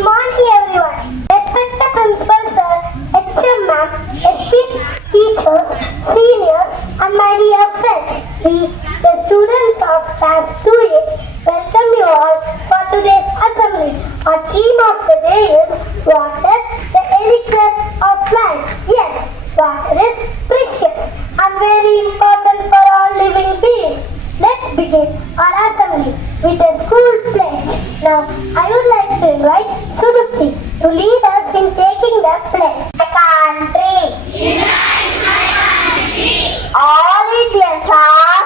Good morning everyone. Respected principal sir, HM ma'am, esteemed teachers, seniors and my dear friends. We, the students of class 2A, welcome you all for today's assembly. Our theme of the day is water, the elixir of life. Yes, water is precious and very important for all living beings. Let's begin our assembly with a school pledge. Now, I would like to invite Sudupti to lead us in taking the pledge. My country. Unites my country. All Indians are.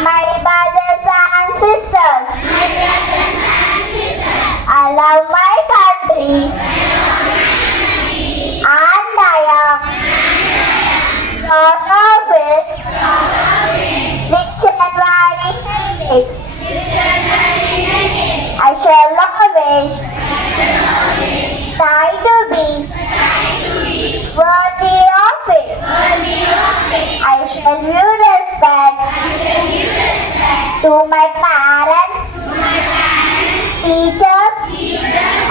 My brothers and sisters. I love my country. And I am proud of it. Rich and varied heritage. I shall always try to be worthy of it. I shall give respect to my parents, teachers,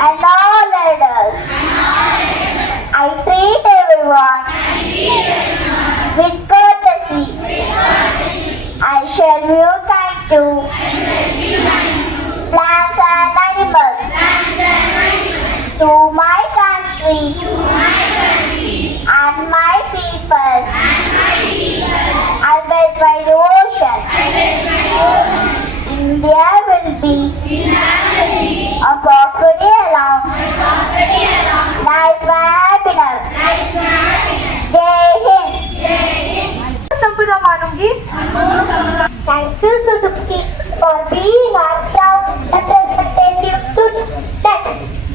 and all elders. I treat everyone with courtesy. I shall be kind to plants and animals. To my country and my people. I will by devotion. India will be a prosperity along. Lies my happiness. Jai Hind. संपदा मानूंगी। Thank you, Sudupti, for being our proud representative student. Next,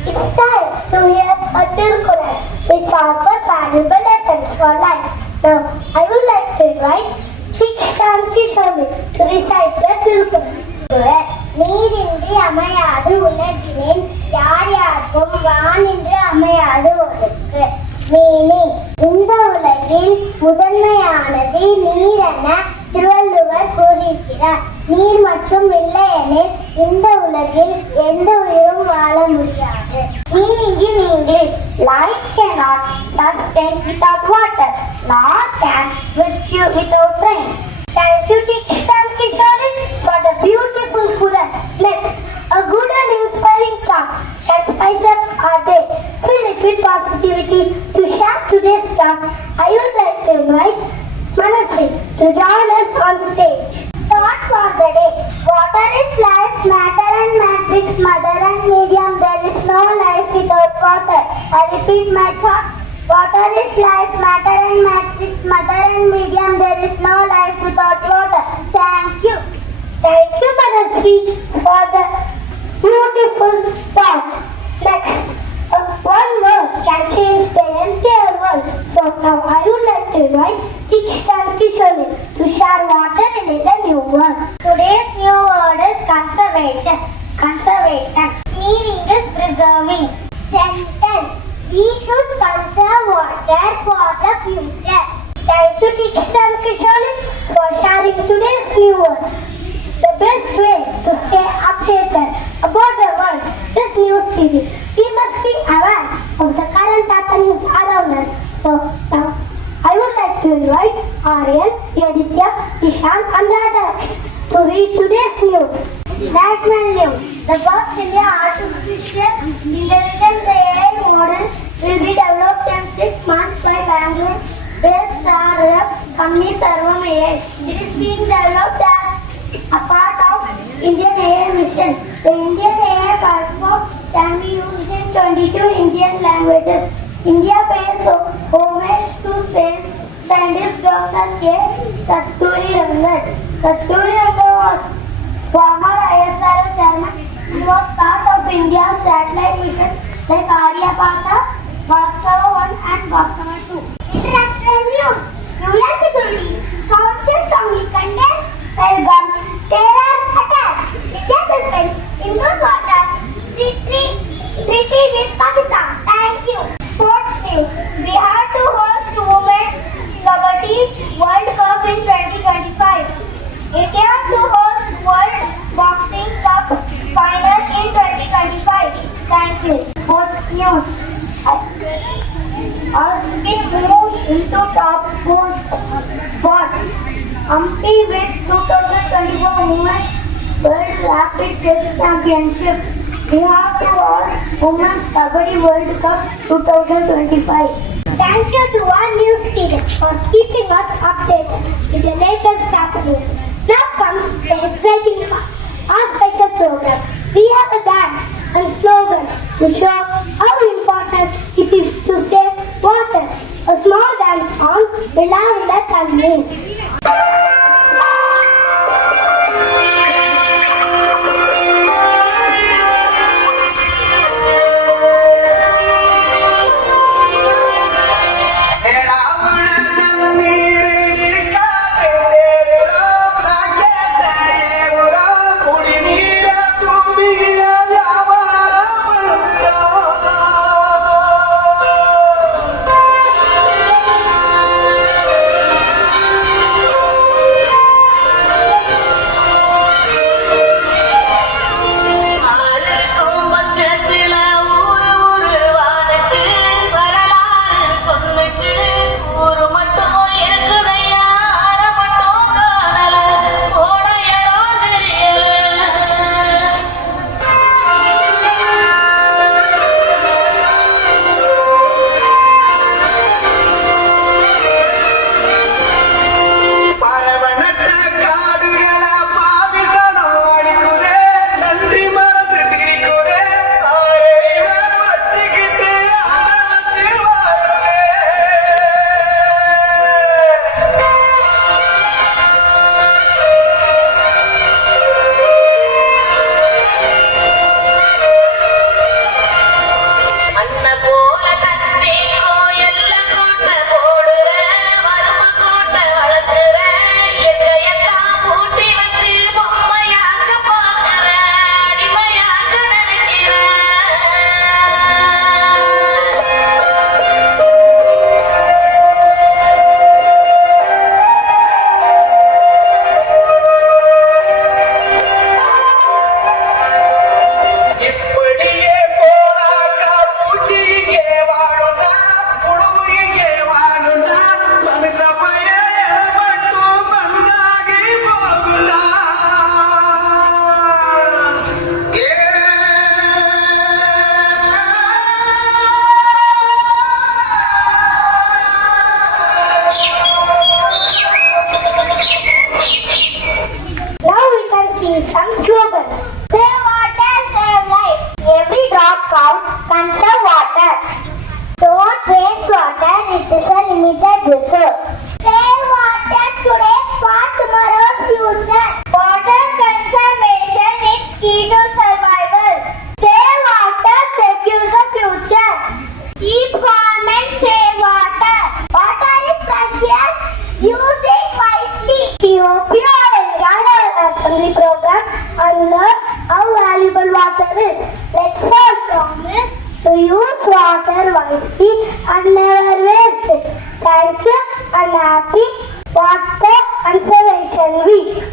it's time to hear a Tirukkural which offers valuable lessons for life. Now, I would like to invite Shikshan Kishore to recite the Tirukkural. நீரின்றி அமையாது உலகினில் யார் யாருக்கும் வானின்று அமையாது ஒழுக்கு. Meaning, இந்த உலகில் முதன்மையானது நீர் என திருவள்ளுவர் கூறியிருக்கிறார். நீர் மற்றும் இல்லை எனில் இந்த உலகில் எந்த உயிரும் வாழ முடியாது. Meaning in English, life cannot sustain without water, nor can virtue without rain. Thank you, Shikshan Kishore, for the beautiful Quran. Next, a good and inspiring song can spice up our day. Fill it with positivity. To share today's song, I would like to invite Manasri to join us on stage. Thought for the day. Water is life, matter and matrix, mother and medium. There is no life without water. I repeat my thought. Water is life, matter and matrix, mother and medium. There is no life without water. Thank you. Thank you, Manasri, for the beautiful thought. Next, one word can change the entire world. So now I would like to invite Shikshan Kishore to share water in the new word. Today's new word is conservation. Conservation. Meaning is preserving. Sentence. We should conserve water for the future. Thank you, Shikshan Kishore, for sharing today's new word. The best way to stay updated about the world is news TV. We must be aware of the current happenings around us. So now, I would like to invite Aryan, Aditya, Ishan and Radha to read today's news. National news. The first India artificial intelligence AI model will be developed in 6 months by Bangalore-based startup company Sarvam AI. It is being developed as a part of Indian AI mission. The Indian AI platform can be used in 22 Indian languages. India pays homage to space scientist Dr. K. Kasturi Rangan. Kasturi Rangan was former ISRO chairman. He was part of India's satellite missions like Aryabhata, Bhaskara 1 and Bhaskara 2. International news. UN Security Council strongly condemns Iran terror attack. India suspends Indo-Qatar treaty with Pakistan. Thank you. Sports news. We have to host Women's Kabaddi World Cup in 2025. India to host World Boxing Cup final in 2025. news. Arctic moves into top four spot. Humpy wins 2024 Women's World Rapid Chess Championship. We have to watch Women's Kabaddi World Cup 2025. Thank you to our news team for keeping us updated with the latest happenings. Now comes the exciting part, our special program. We have a dance and slogan to show how important it is to save water. A small dance on Bala and me. Some slogans. Save water, save life. Every drop counts. Conserve water. Don't waste water. It is a limited resource. Save water today for tomorrow's future. Water conservation is key to survival. Save water, secure the future. Keep warm and save water. Water is precious. Use it wisely. We hope you have enjoyed our assembly program and learn how valuable water is. Let's all promise to use water wisely and never waste it. Thank you and happy Water Conservation Week.